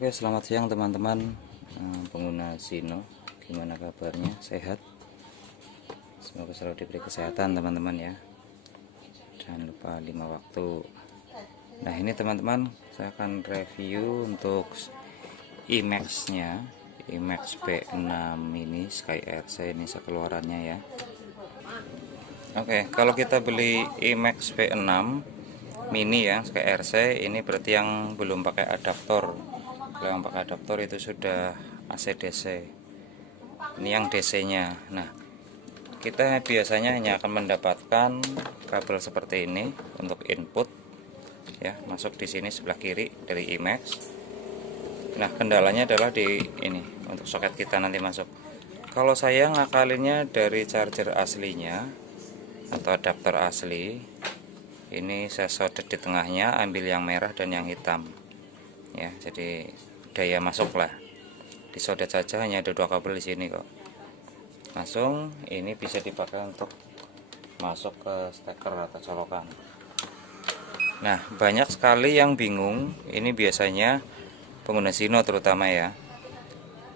Oke, selamat siang teman-teman pengguna Zino. Gimana kabarnya? Sehat? Semoga selalu diberi kesehatan teman-teman ya. Jangan lupa 5 waktu. Nah ini teman-teman, saya akan review untuk IMAX nya, IMAX P6 mini Sky RC. Ini sekeluarannya ya. Oke, kalau kita beli IMAX P6 mini ya Sky RC, ini berarti yang belum pakai adaptor. Kalau yang pakai adaptor itu sudah AC DC. Ini yang DC nya. Nah, kita biasanya hanya akan mendapatkan kabel seperti ini untuk input ya, masuk di sini sebelah kiri dari IMAX. Nah, kendalanya adalah di ini untuk soket kita nanti masuk. Kalau saya ngakalinnya dari charger aslinya atau adaptor asli, ini saya solder di tengahnya, ambil yang merah dan yang hitam ya, jadi daya masuklah disolder saja, hanya ada 2 kabel di sini kok. Langsung ini bisa dipakai untuk masuk ke steker atau colokan. Nah, banyak sekali yang bingung, ini biasanya pengguna Zino terutama ya.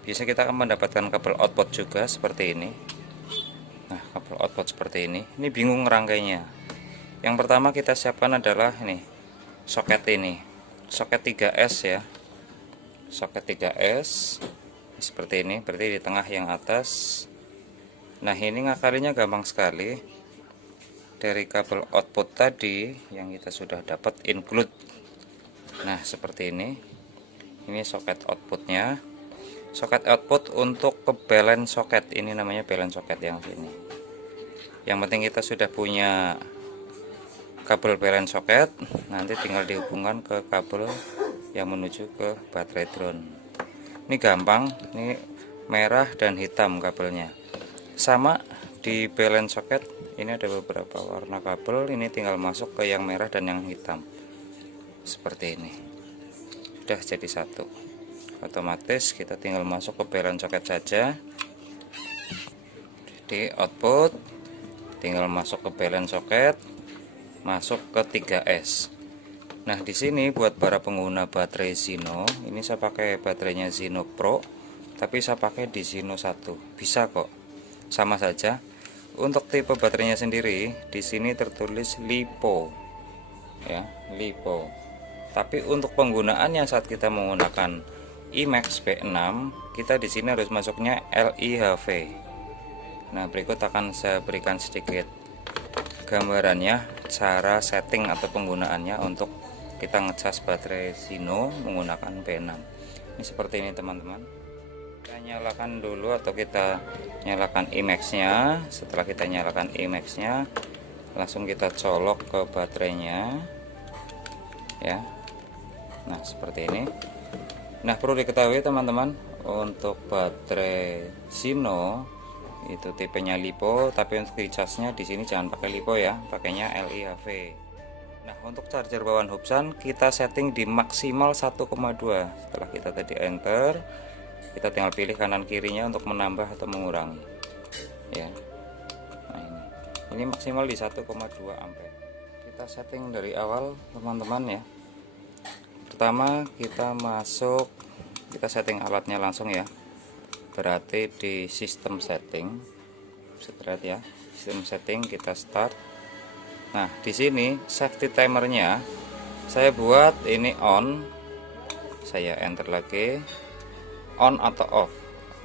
Biasa kita akan mendapatkan kabel output juga seperti ini. Nah, kabel output seperti ini bingung ngerangkainya. Yang pertama kita siapkan adalah ini soket ini, soket 3S ya, soket 3S seperti ini, berarti di tengah yang atas. Nah ini ngakalinya gampang sekali, dari kabel output tadi yang kita sudah dapat include. Nah seperti ini soket outputnya, soket output untuk ke balance soket, ini namanya balance soket yang sini. Yang penting kita sudah punya kabel balance soket, nanti tinggal dihubungkan ke kabel yang menuju ke baterai drone. Ini gampang, ini merah dan hitam kabelnya. Sama di balance socket, ini ada beberapa warna kabel, ini tinggal masuk ke yang merah dan yang hitam. Seperti ini. Sudah jadi satu. Otomatis kita tinggal masuk ke balance socket saja. Di output tinggal masuk ke balance socket, masuk ke 3S. Nah, di sini buat para pengguna baterai Zino, ini saya pakai baterainya Zino Pro, tapi saya pakai di Zino 1. Bisa kok. Sama saja. Untuk tipe baterainya sendiri, di sini tertulis LiPo. Ya, LiPo. Tapi untuk penggunaannya saat kita menggunakan IMAX P6, kita di sini harus masuknya LiHV. Nah, berikut akan saya berikan sedikit gambarannya, cara setting atau penggunaannya untuk kita ngecas baterai Zino menggunakan P6. Ini seperti ini teman-teman. Kita nyalakan dulu atau kita nyalakan IMAX nya. Setelah kita nyalakan IMAX nya, langsung kita colok ke baterainya ya. Nah seperti ini. Nah perlu diketahui teman-teman, untuk baterai Zino itu tipenya LiPo, tapi untuk dicasnya di sini jangan pakai LiPo ya, pakainya LiHV. Nah untuk charger bawaan Hubsan kita setting di maksimal 1,2. Setelah kita tadi enter, kita tinggal pilih kanan kirinya untuk menambah atau mengurangi ya. Nah ini maksimal di 1,2 ampere. Kita setting dari awal teman-teman ya. Pertama kita masuk, kita setting alatnya langsung ya, berarti di sistem setting. Setelah ya sistem setting kita start. Nah, di sini safety timernya saya buat ini on. Saya enter lagi. On atau off.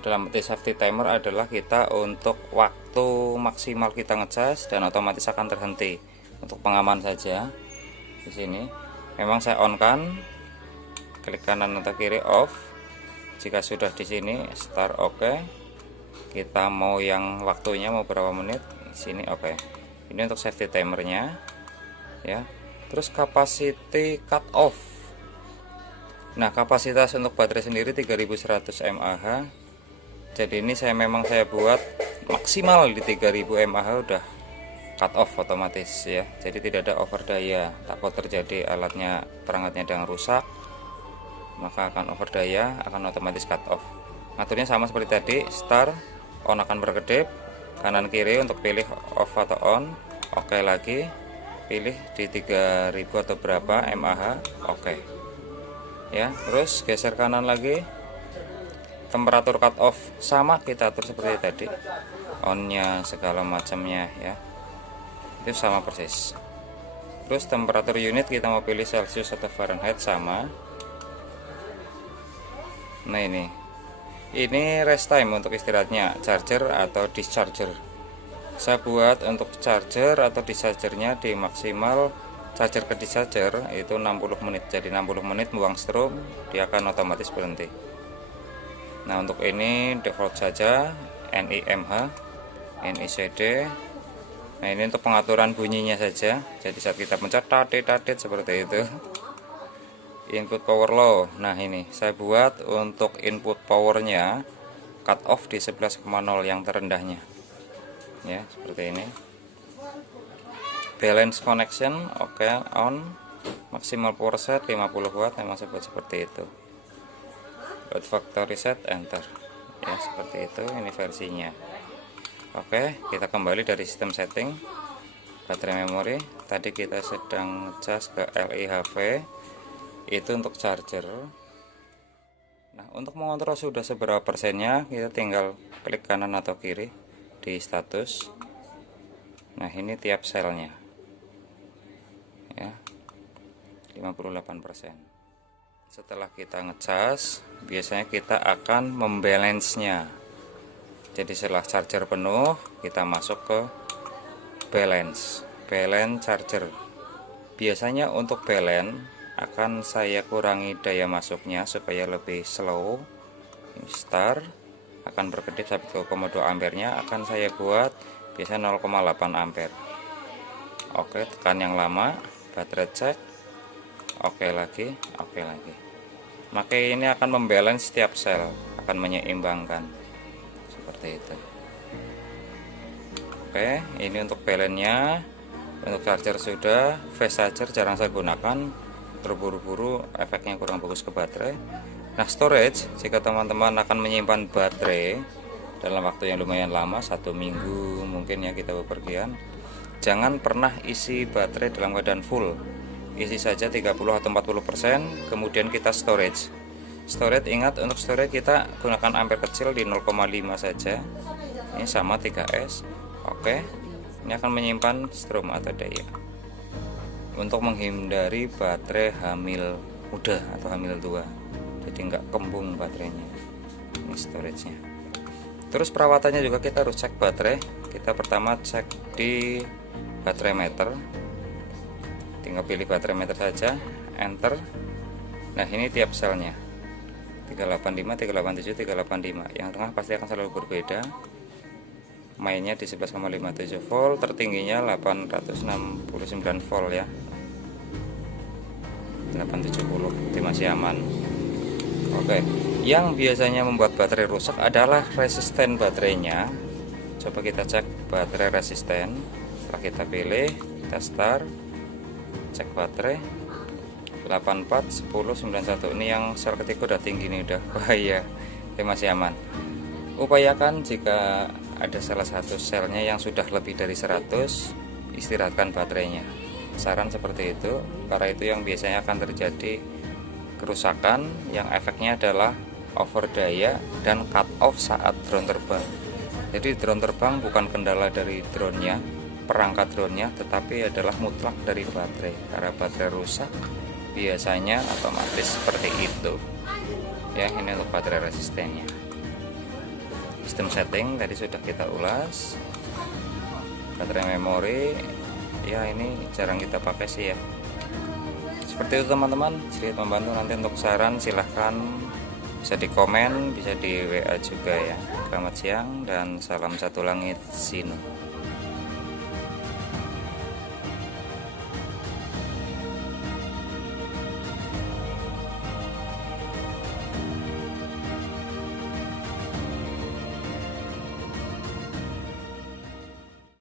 Dalam arti safety timer adalah kita untuk waktu maksimal kita ngecas dan otomatis akan terhenti. Untuk pengaman saja. Di sini memang saya on kan. Klik kanan atau kiri off. Jika sudah di sini start oke. Kita mau yang waktunya mau berapa menit, di sini oke. Ini untuk safety timernya ya. Terus capacity cut off. Nah kapasitas untuk baterai sendiri 3100 mAh. Jadi ini saya buat maksimal di 3000 mAh udah cut off otomatis ya. Jadi tidak ada over daya. Takut terjadi perangkatnya ada yang rusak, maka akan over daya, akan otomatis cut off. Ngaturnya sama seperti tadi, start, on akan berkedip, kanan kiri untuk pilih off atau on, oke lagi, pilih di 3000 atau berapa mAh, oke. ya. Terus geser kanan lagi, temperatur cut off sama kita atur seperti tadi, on-nya segala macamnya ya, itu sama persis. Terus temperatur unit kita mau pilih Celsius atau Fahrenheit sama. Nah ini rest time untuk istirahatnya, charger atau discharger. Saya buat untuk charger atau dischargernya di maksimal charger ke discharger itu 60 menit. Jadi 60 menit buang strom, dia akan otomatis berhenti. Nah untuk ini default saja, NIMH, NICD. Nah ini untuk pengaturan bunyinya saja. Jadi saat kita pencet tatit seperti itu. Input power low. Nah ini saya buat untuk input powernya cut off di 11,0 yang terendahnya. Ya seperti ini. Balance connection oke, on. Maksimal power set 50 watt, memang seperti itu. Load factory set enter. Ya seperti itu, ini versinya. Oke, kita kembali dari sistem setting. Baterai memori tadi kita sedang cas ke LIHV, itu untuk charger. Nah untuk mengontrol sudah seberapa persennya, kita tinggal klik kanan atau kiri di status. Nah ini tiap selnya ya, 58%. Setelah kita ngecas, biasanya kita akan membalance-nya. Jadi setelah charger penuh, kita masuk ke balance charger. Biasanya untuk balance akan saya kurangi daya masuknya supaya lebih slow. Ini start akan berkedip sampai 2,2 ampernya akan saya buat biasanya 0,8 ampere. Oke, tekan yang lama, baterai cek, oke lagi. Maka ini akan membalance setiap sel, akan menyeimbangkan seperti itu. Oke, ini untuk balance-nya. Untuk charger sudah, fast charger jarang saya gunakan, terburu-buru efeknya kurang bagus ke baterai. Nah storage, jika teman-teman akan menyimpan baterai dalam waktu yang lumayan lama, 1 minggu mungkin ya kita bepergian, jangan pernah isi baterai dalam keadaan full. Isi saja 30 atau 40%, kemudian kita storage. Ingat untuk storage kita gunakan ampere kecil di 0,5 saja. Ini sama 3S. Oke, ini akan menyimpan strom atau daya untuk menghindari baterai hamil muda atau hamil tua, jadi nggak kembung baterainya. Ini storage-nya. Terus perawatannya juga kita harus cek baterai. Kita pertama cek di baterai meter, tinggal pilih baterai meter saja, enter. Nah ini tiap selnya 385, 387, 385. Yang tengah pasti akan selalu berbeda. Mainnya di 11,57 volt, tertingginya 869 volt ya, 870, itu masih aman. Oke, yang biasanya membuat baterai rusak adalah resisten baterainya. Coba kita cek baterai resisten. Setelah kita pilih, kita start, cek baterai 84, 10, 91. Ini yang sel ketiga udah tinggi nih, udah bahaya. Ini masih aman. Upayakan jika ada salah satu selnya yang sudah lebih dari 100, istirahatkan baterainya. Saran seperti itu, karena itu yang biasanya akan terjadi kerusakan yang efeknya adalah over daya dan cut off saat drone terbang. Jadi drone terbang bukan kendala dari drone-nya, perangkat drone-nya, tetapi adalah mutlak dari baterai. Karena baterai rusak biasanya otomatis seperti itu. Ya, ini untuk baterai resistennya. Sistem setting tadi sudah kita ulas. Baterai memori ya ini jarang kita pakai sih ya. Seperti itu teman-teman, sedikit membantu. Nanti untuk saran silahkan bisa di komen, bisa di WA juga ya. Selamat siang dan salam satu langit Sino.